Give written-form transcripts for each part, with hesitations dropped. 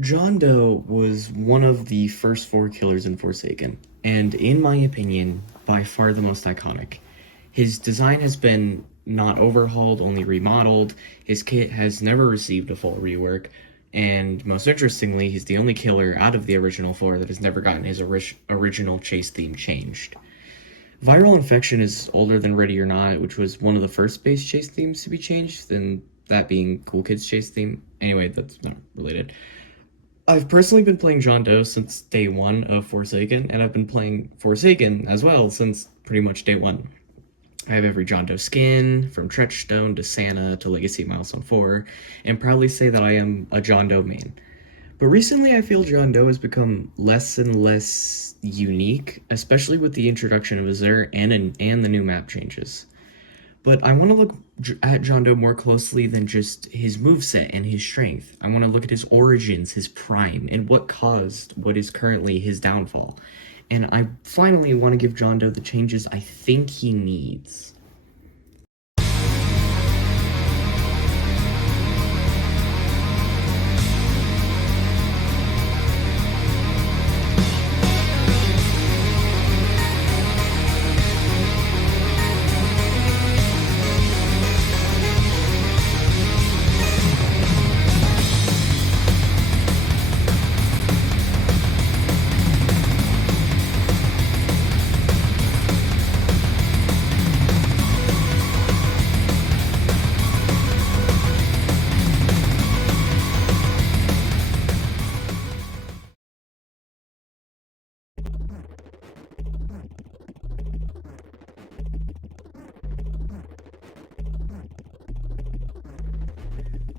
John Doe was one of the first four killers in Forsaken, and in my opinion, by far the most iconic. His design has been not overhauled, only remodeled. His kit has never received a full rework, and most interestingly, he's the only killer out of the original four that has never gotten his original chase theme changed. Viral Infection is older than Ready or Not, which was one of the first base chase themes to be changed, and that being Cool Kids chase theme. Anyway, that's not related. I've personally been playing John Doe since day one of Forsaken, and I've been playing Forsaken as well since pretty much day one. I have every John Doe skin, from Treachstone to Santa to Legacy Milestone 4, and proudly say that I am a John Doe main. But recently I feel John Doe has become less and less unique, especially with the introduction of Azure and the new map changes. But I want to look at John Doe more closely than just his moveset and his strength. I want to look at his origins, his prime, and what caused what is currently his downfall. And I finally want to give John Doe the changes I think he needs.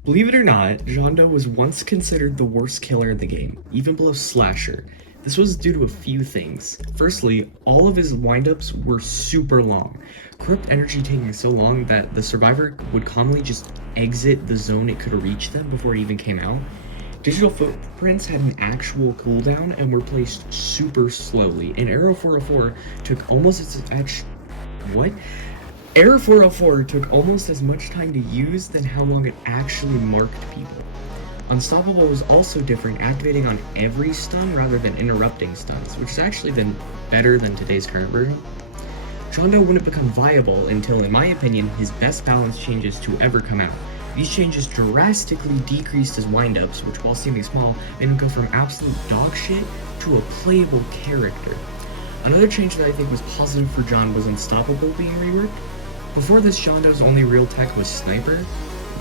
Believe it or not, John Doe was once considered the worst killer in the game, even below Slasher. This was due to a few things. Firstly, all of his windups were super long. Corrupt energy taking so long that the survivor would commonly just exit the zone it could reach them before it even came out. Digital footprints had an actual cooldown and were placed super slowly, and Arrow 404 took almost what? Error 404 took almost as much time to use than how long it actually marked people. Unstoppable was also different, activating on every stun rather than interrupting stuns, which is actually better than today's current version. John Doe wouldn't become viable until, in my opinion, his best balance changes to ever come out. These changes drastically decreased his windups, which while seeming small, made him go from absolute dog shit to a playable character. Another change that I think was positive for John was Unstoppable being reworked. Before this, John Doe's only real tech was Sniper,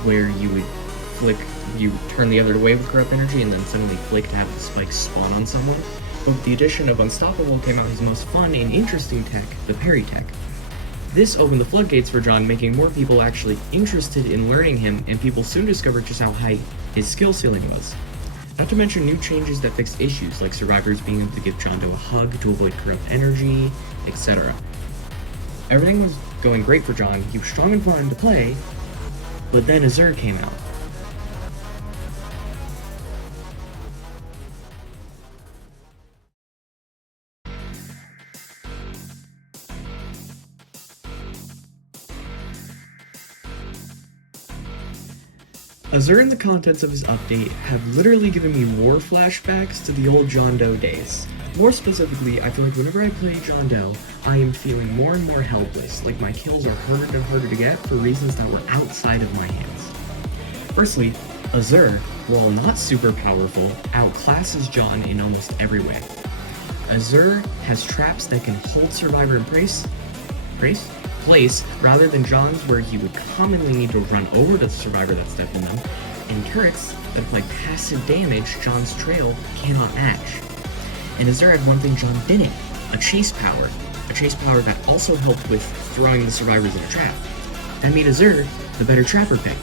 where you turn the other way with corrupt energy and then suddenly flick to have the spikes spawn on someone. But with the addition of Unstoppable came out his most fun and interesting tech, the parry tech. This opened the floodgates for John, making more people actually interested in learning him, and people soon discovered just how high his skill ceiling was. Not to mention new changes that fixed issues, like survivors being able to give John Doe a hug to avoid corrupt energy, etc. Everything was going great for John, he was strong and fun to play, but then Azure came out. Azure and the contents of his update have literally given me war flashbacks to the old John Doe days. More specifically, I feel like whenever I play John Doe, I am feeling more and more helpless, like my kills are harder and harder to get for reasons that were outside of my hands. Firstly, Azure, while not super powerful, outclasses John in almost every way. Azure has traps that can hold Survivor in place rather than John's, where he would commonly need to run over to the Survivor that's stepping them, and turrets that apply passive damage John's trail cannot match. And Azure had one thing John didn't, a chase power that also helped with throwing the survivors in a trap. That made Azure the better trapper pick,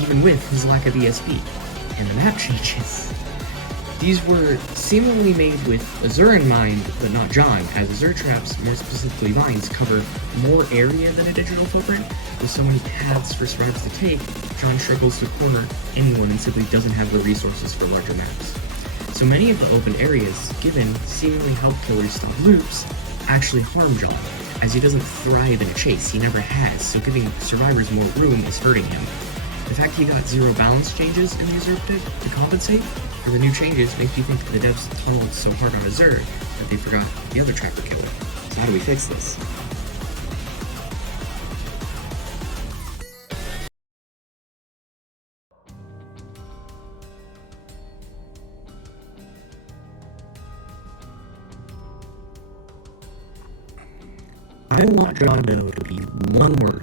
even with his lack of ESP. And the map changes. These were seemingly made with Azure in mind, but not John, as Azure traps, more specifically mines, cover more area than a digital footprint. With so many paths for survivors to take, John struggles to corner anyone and simply doesn't have the resources for larger maps. So many of the open areas given seemingly help killers stop loops actually harm John, as he doesn't thrive in a chase, he never has, so giving survivors more room is hurting him. The fact he got 0 balance changes in the Zerg deck to compensate for the new changes makes you think the devs tunneled so hard on a Zerg that they forgot the other Trapper killer. So how do we fix this? I want John Doe to be one word: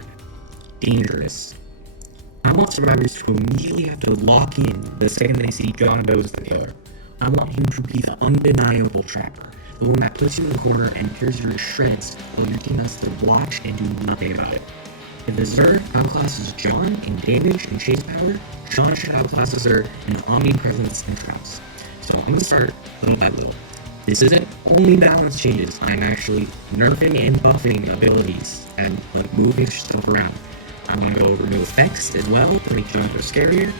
dangerous. I want survivors to immediately have to lock in the second they see John Doe as the killer. I want him to be the undeniable trapper, the one that puts you in the corner and tears you to shreds while your team has to watch and do nothing about it. If the Zerg outclasses John in damage and chase power, John should outclass the Zerg in omnipresence and traps. So I'm going to start little by little. This isn't only balance changes, I'm actually nerfing and buffing abilities and moving stuff around. I want to go over new effects as well to make John Doe scarier,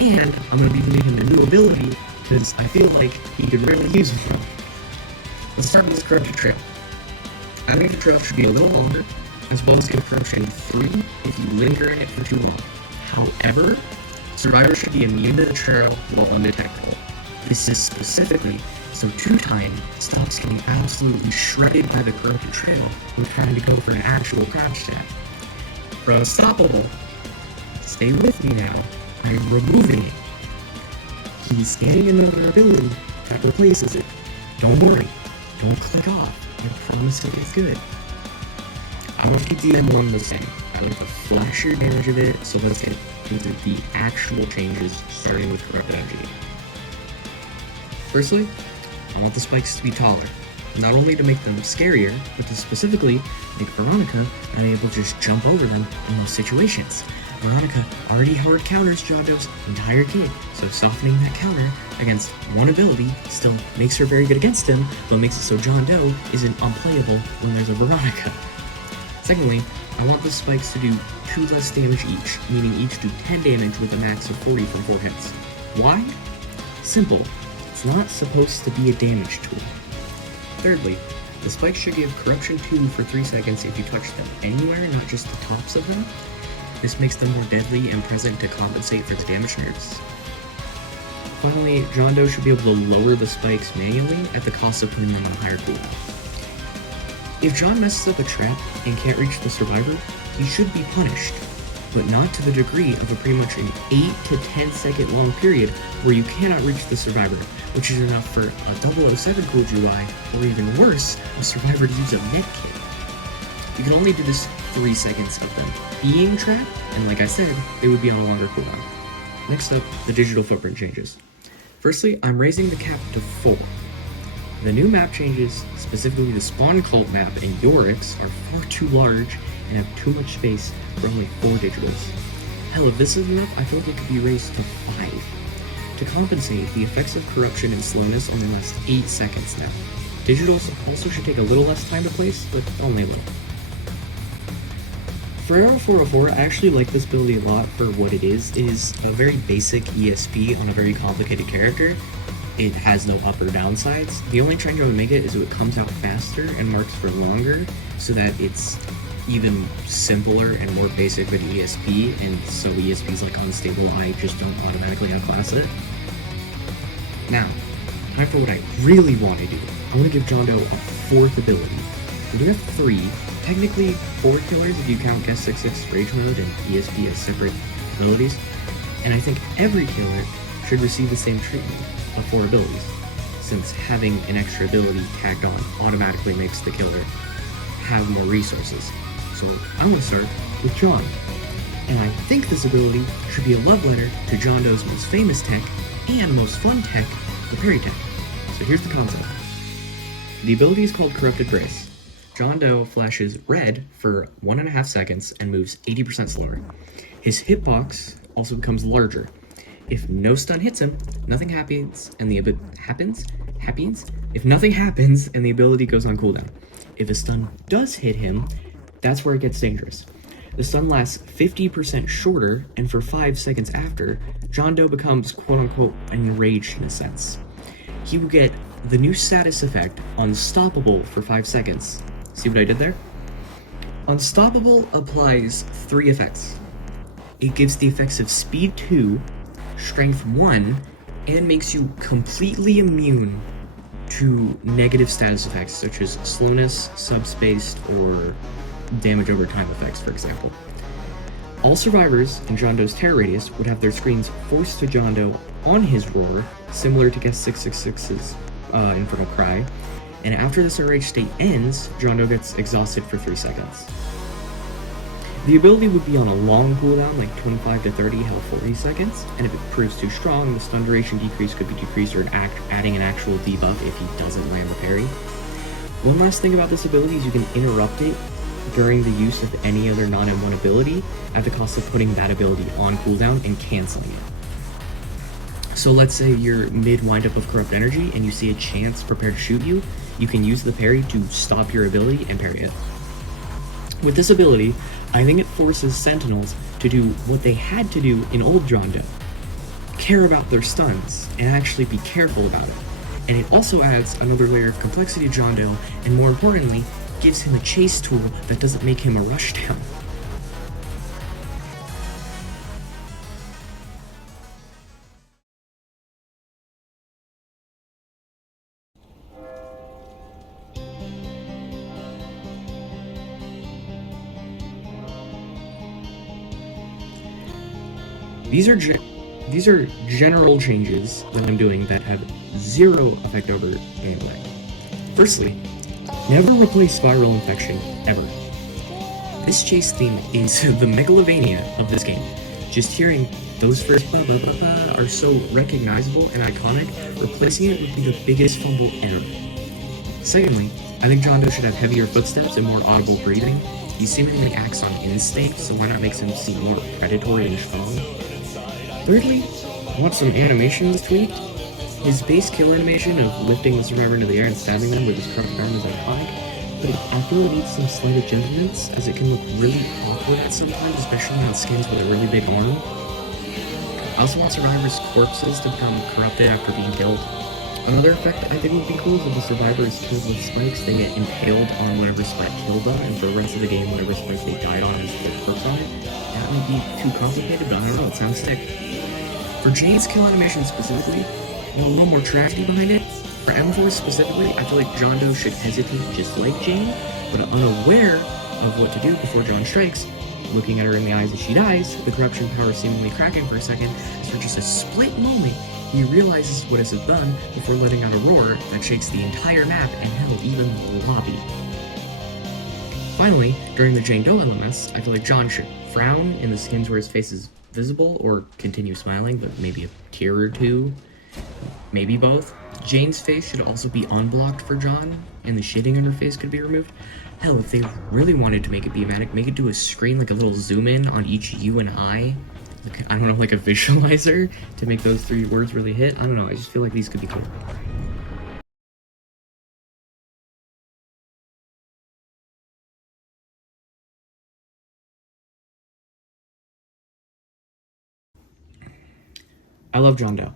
and I'm going to be giving him a new ability because I feel like he could really use one. Let's start with this corrupted trail. I think the trail should be a little longer, as well as give corruption 3 if you linger in it for too long. However, survivors should be immune to the trail while undetectable. This is specifically so 2-time stops getting absolutely shredded by the corrupted trail when trying to go for an actual crouch tap. For Unstoppable, stay with me now, I'm removing it. He's getting another ability that replaces it. Don't worry, don't click off, I promise it is good. I want to keep the M1 the same. I like the flasher damage of it, so let's get into the actual changes, starting with Corrupted Energy. Firstly, I want the spikes to be taller, not only to make them scarier, but to specifically make Veronica unable to just jump over them in those situations. Veronica already hard counters John Doe's entire kit, so softening that counter against one ability still makes her very good against him, but makes it so John Doe isn't unplayable when there's a Veronica. Secondly, I want the spikes to do 2 less damage each, meaning each do 10 damage with a max of 40 from 4 hits. Why? Simple. It's not supposed to be a damage tool. Thirdly, the spikes should give Corruption 2 for 3 seconds if you touch them anywhere, not just the tops of them. This makes them more deadly and present to compensate for the damage nerfs. Finally, John Doe should be able to lower the spikes manually at the cost of putting them on higher cooldown. If John messes up a trap and can't reach the survivor, he should be punished, but not to the degree of a pretty much an 8 to 10 second long period where you cannot reach the survivor, which is enough for a 007 cooled UI, or even worse, a survivor to use a medkit. You can only do this 3 seconds of them being trapped, and like I said, they would be on a longer cooldown. Next up, the digital footprint changes. Firstly, I'm raising the cap to 4. The new map changes, specifically the Spawn Cult map and Yorick's, are far too large and have too much space for only 4 digitals. Hell, if this is enough, I feel like it could be raised to 5. To compensate, the effects of corruption and slowness only last 8 seconds now. Digitals also should take a little less time to place, but only a little. For Arrow 404, I actually like this ability a lot for what it is. It is a very basic ESP on a very complicated character. It has no up or downsides. The only change I would make it is it comes out faster and marks for longer, so that it's even simpler and more basic with ESP, and so ESP's like unstable, I just don't automatically outclass it. Now, time for what I really want to do. I want to give John Doe a 4th ability. We're doing 3, technically 4 killers if you count Guest 66 Rage Mode and ESP as separate abilities, and I think every killer should receive the same treatment of 4 abilities, since having an extra ability tagged on automatically makes the killer have more resources. So I want to start with John, and I think this ability should be a love letter to John Doe's most famous tech and most fun tech, the parry tech. So here's the concept. The ability is called Corrupted Grace. John Doe flashes red for 1.5 seconds and moves 80% slower. His hitbox also becomes larger. If no stun hits him, nothing happens, and the If nothing happens, and the ability goes on cooldown. If a stun does hit him, that's where it gets dangerous. The stun lasts 50% shorter, and for 5 seconds after, John Doe becomes quote-unquote enraged in a sense. He will get the new status effect, Unstoppable, for 5 seconds. See what I did there? Unstoppable applies 3 effects. it gives the effects of Speed 2, Strength 1, and makes you completely immune to negative status effects such as slowness, subspaced, or damage over time effects, for example. All survivors in John Doe's terror radius would have their screens forced to John Doe on his roar, similar to Guest 666's Infernal Cry, and after this enraged state ends, John Doe gets exhausted for 3 seconds. The ability would be on a long cooldown, like 25 to 30 health 40 seconds, and if it proves too strong, the stun duration decrease could be decreased or adding an actual debuff if he doesn't land the parry. One last thing about this ability is you can interrupt it during the use of any other non-M1 ability at the cost of putting that ability on cooldown and canceling it. So let's say you're mid windup of Corrupt Energy and you see a chance prepared to shoot you, you can use the parry to stop your ability and parry it. With this ability, I think it forces Sentinels to do what they had to do in old John Doe. Care about their stuns, and actually be careful about it. And it also adds another layer of complexity to John Doe, and more importantly, gives him a chase tool that doesn't make him a rushdown. These are general changes that I'm doing that have zero effect over gameplay. Firstly, never replace Viral Infection, ever. This chase theme is the megalovania of this game. Just hearing those first blah blah blah blah are so recognizable and iconic, replacing it would be the biggest fumble ever. Secondly, I think John Doe should have heavier footsteps and more audible breathing. He seemingly acts on instinct, so why not make him seem more predatory and strong? Thirdly, I want some animations tweaked. His base kill animation of lifting the survivor into the air and stabbing them with his corrupted arm is iconic, but I feel it needs some slight adjustments, as it can look really awkward at some times, especially on skins with a really big arm. I also want survivors' corpses to become corrupted after being killed. Another effect I think would be cool is if the survivor is killed with spikes, they get impaled on whatever spike killed them, and for the rest of the game, whatever spike they died on is their corpse on it. That might be too complicated, but I don't know, it sounds sick. For Jane's kill animation specifically, a little more tragedy behind it. For M4 specifically, I feel like John Doe should hesitate just like Jane, but unaware of what to do before John strikes, looking at her in the eyes as she dies, the corruption power seemingly cracking for a second, as for just a split moment, he realizes what is done before letting out a roar that shakes the entire map and hell, even the lobby. Finally, during the Jane Doe LMS, I feel like John should frown in the skins where his face is visible, or continue smiling, but maybe a tear or two, maybe both. Jane's face should also be unblocked for John, and the shading on her face could be removed. Hell, if they really wanted to make it thematic, make it do a screen, like a little zoom in on each U and I. Like, I don't know, like a visualizer to make those 3 words really hit. I don't know, I just feel like these could be cool. I love John Doe.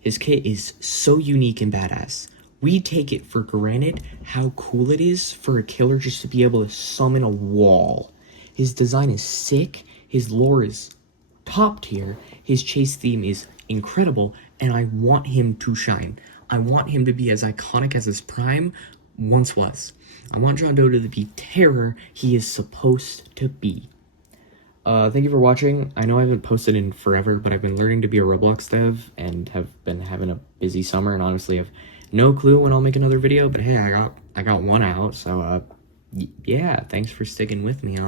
His kit is so unique and badass. We take it for granted how cool it is for a killer just to be able to summon a wall. His design is sick, his lore is top tier, his chase theme is incredible, and I want him to shine. I want him to be as iconic as his prime once was. I want John Doe to be terror he is supposed to be. Thank you for watching. I know I haven't posted in forever, but I've been learning to be a Roblox dev and have been having a busy summer, and honestly have no clue when I'll make another video, but hey, I got one out, so yeah, thanks for sticking with me.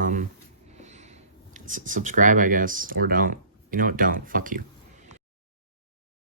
Subscribe, I guess, or don't. You know what, don't. Fuck you.